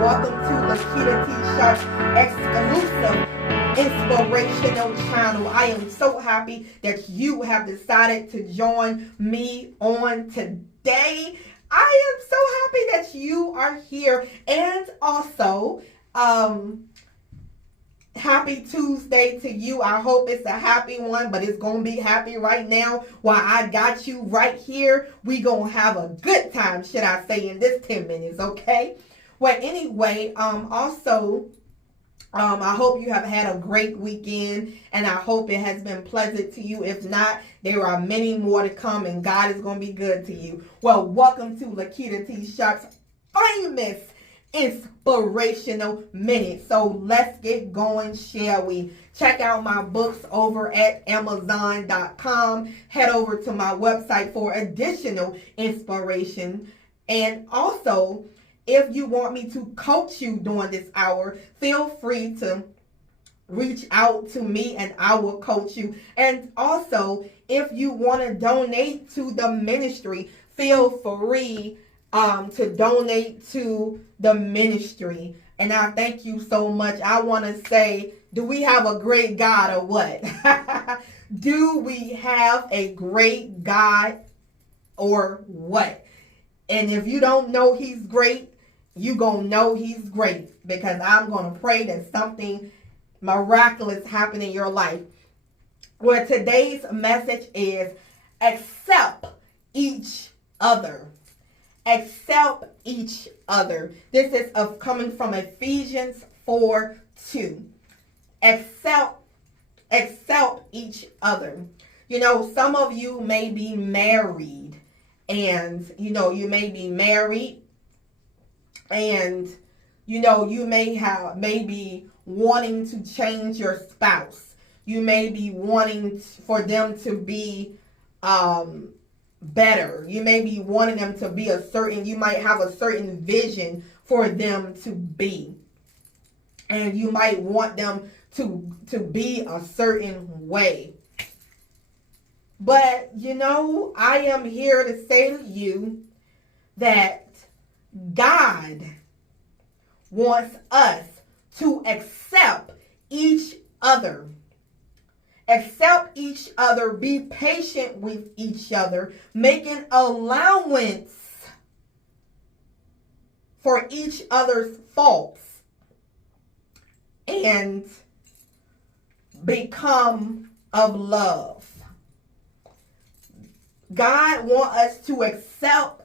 welcome to Lakitatsharpe exclusive inspirational channel. I am so happy that you have decided to join me on today. I am so happy that you are here, and also happy Tuesday to you. I hope it's a happy one, but it's gonna be happy right now while I got you right here. We gonna have a good time, should I say, in this 10 minutes, okay? Well, anyway, I hope you have had a great weekend, and I hope it has been pleasant to you. If not, there are many more to come, and God is going to be good to you. Well, welcome to Lakitatsharpe's famous inspirational minute. So let's get going, shall we? Check out my books over at Amazon.com. Head over to my website for additional inspiration. And also, if you want me to coach you during this hour, feel free to reach out to me and I will coach you. And also, if you want to donate to the ministry, feel free to donate to the ministry. And I thank you so much. I want to say, do we have a great God or what? Do we have a great God or what? And if you don't know he's great, you gonna know he's great, because I'm gonna pray that something miraculous happen in your life. Well, today's message is accept each other. Accept each other. This is coming from Ephesians 4:2. Accept each other. You know, some of you may be married, and you may be married, and you may be wanting to change your spouse. You may be wanting for them to be better. You may be wanting them to be you might have a certain vision for them to be. And you might want them to be a certain way. But I am here to say to you that God wants us to accept each other. Accept each other. Be patient with each other. Make an allowance for each other's faults. And become of love. God wants us to accept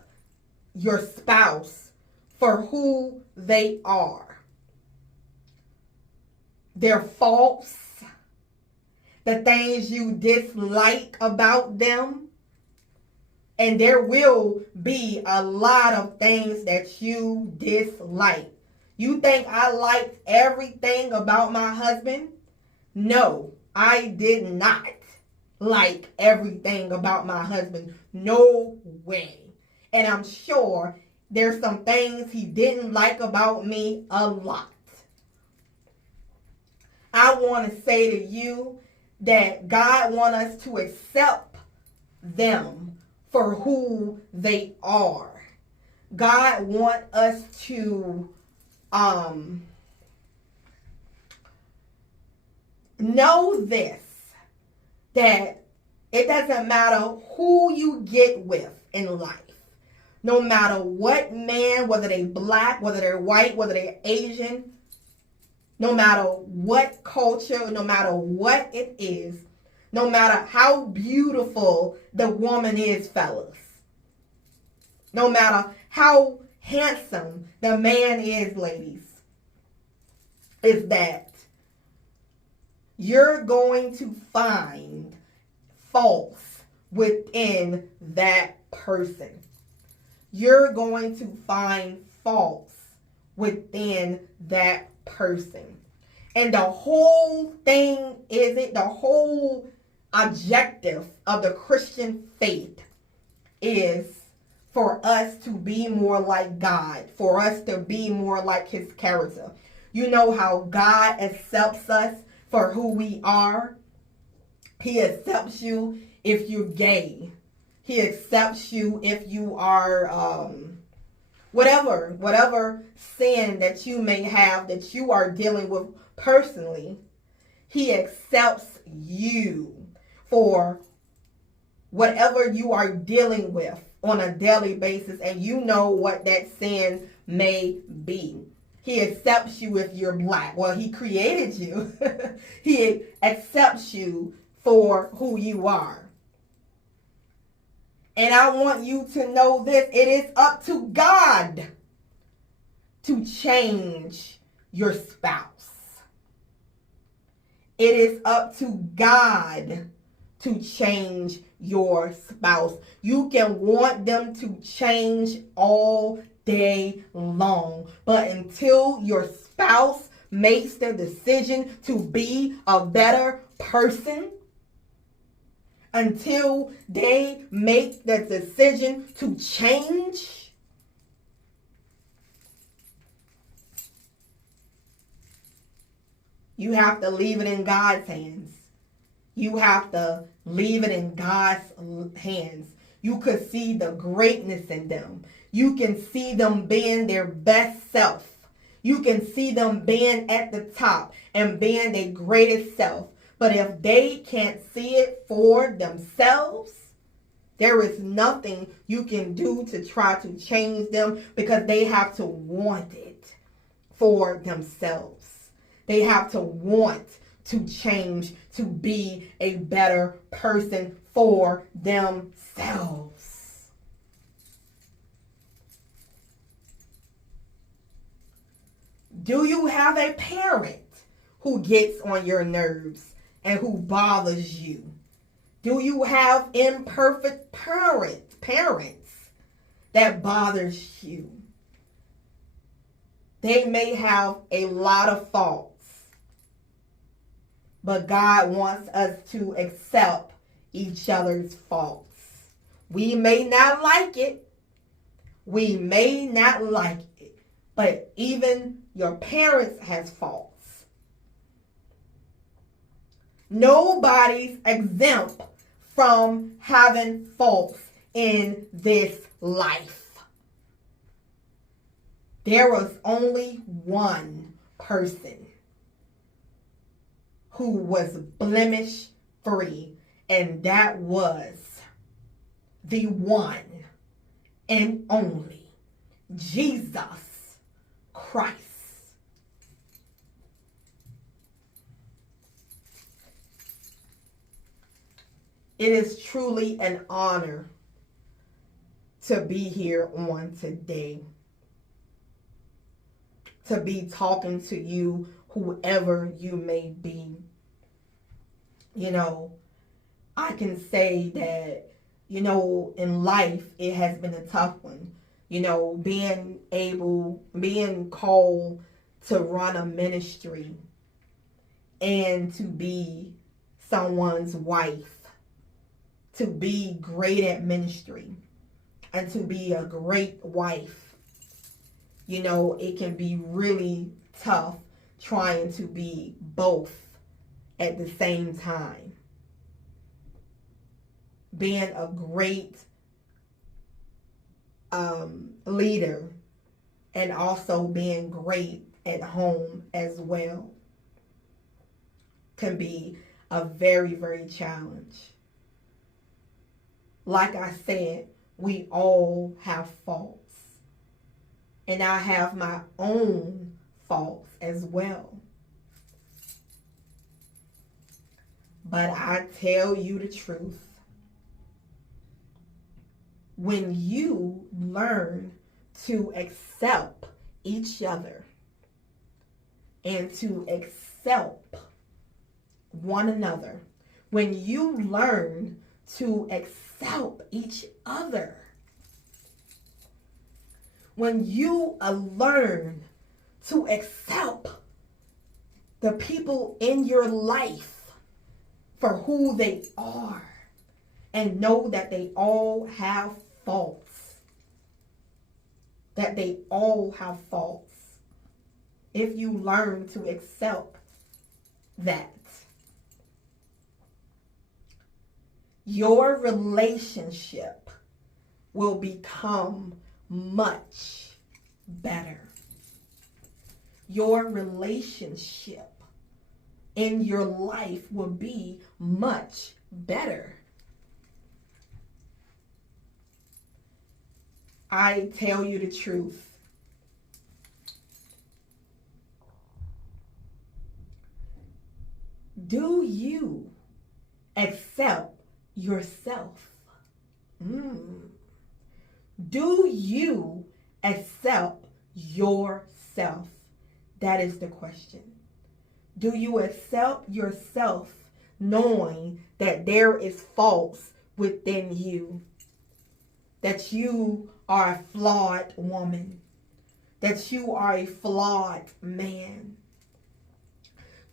your spouse for who they are. Their faults, the things you dislike about them, and there will be a lot of things that you dislike. You think I liked everything about my husband? No, I did not like everything about my husband. No way. And I'm sure there's some things he didn't like about me a lot. I want to say to you that God wants us to accept them for who they are. God wants us to know this, that it doesn't matter who you get with in life. No matter what man, whether they black, whether they're white, whether they're Asian, no matter what culture, no matter what it is, no matter how beautiful the woman is, fellas, no matter how handsome the man is, ladies, is that you're going to find faults within that person. You're going to find faults within that person. And the whole thing the whole objective of the Christian faith is for us to be more like God, for us to be more like his character. You know how God accepts us for who we are? He accepts you if you're gay. He accepts you if you are whatever sin that you may have that you are dealing with personally, he accepts you for whatever you are dealing with on a daily basis, and you know what that sin may be. He accepts you if you're black. Well, he created you. He accepts you for who you are. And I want you to know this. It is up to God to change your spouse. It is up to God to change your spouse. You can want them to change all day long, but until your spouse makes the decision to be a better person, until they make the decision to change, you have to leave it in God's hands. You have to leave it in God's hands. You could see the greatness in them. You can see them being their best self. You can see them being at the top and being their greatest self. But if they can't see it for themselves, there is nothing you can do to try to change them, because they have to want it for themselves. They have to want to change, to be a better person for themselves. Do you have a parent who gets on your nerves and who bothers you? Do you have imperfect parents that bothers you? They may have a lot of faults, but God wants us to accept each other's faults. We may not like it. We may not like it. But even your parents has faults. Nobody's exempt from having faults in this life. There was only one person who was blemish free, and that was the one and only Jesus Christ. It is truly an honor to be here on today, to be talking to you, whoever you may be. You know, I can say that, you know, in life, it has been a tough one. You know, being called to run a ministry and to be someone's wife, to be great at ministry and to be a great wife. You know, it can be really tough trying to be both at the same time. Being a great leader and also being great at home as well can be a very, very challenge. Like I said, we all have faults. And I have my own faults as well. But I tell you the truth. When you learn to accept each other and to accept one another, when you learn to accept each other, when you learn to accept the people in your life for who they are and know that they all have faults, that they all have faults. If you learn to accept that, your relationship will become much better. Your relationship in your life will be much better. I tell you the truth. Do you accept yourself? Do you accept yourself? That is the question. Do you accept yourself knowing that there is faults within you? That you are a flawed woman? That you are a flawed man?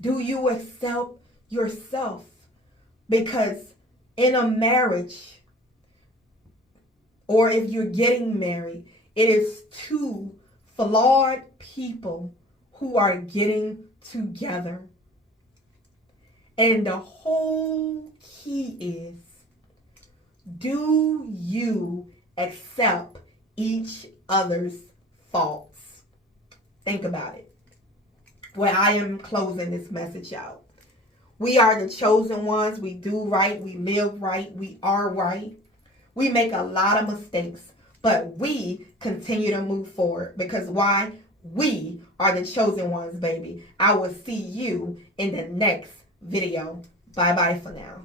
Do you accept yourself? Because in a marriage, or if you're getting married, it is two flawed people who are getting together. And the whole key is, do you accept each other's faults? Think about it. Well, I am closing this message out. We are the chosen ones. We do right. We live right. We are right. We make a lot of mistakes, but we continue to move forward. Because why? We are the chosen ones, baby. I will see you in the next video. Bye-bye for now.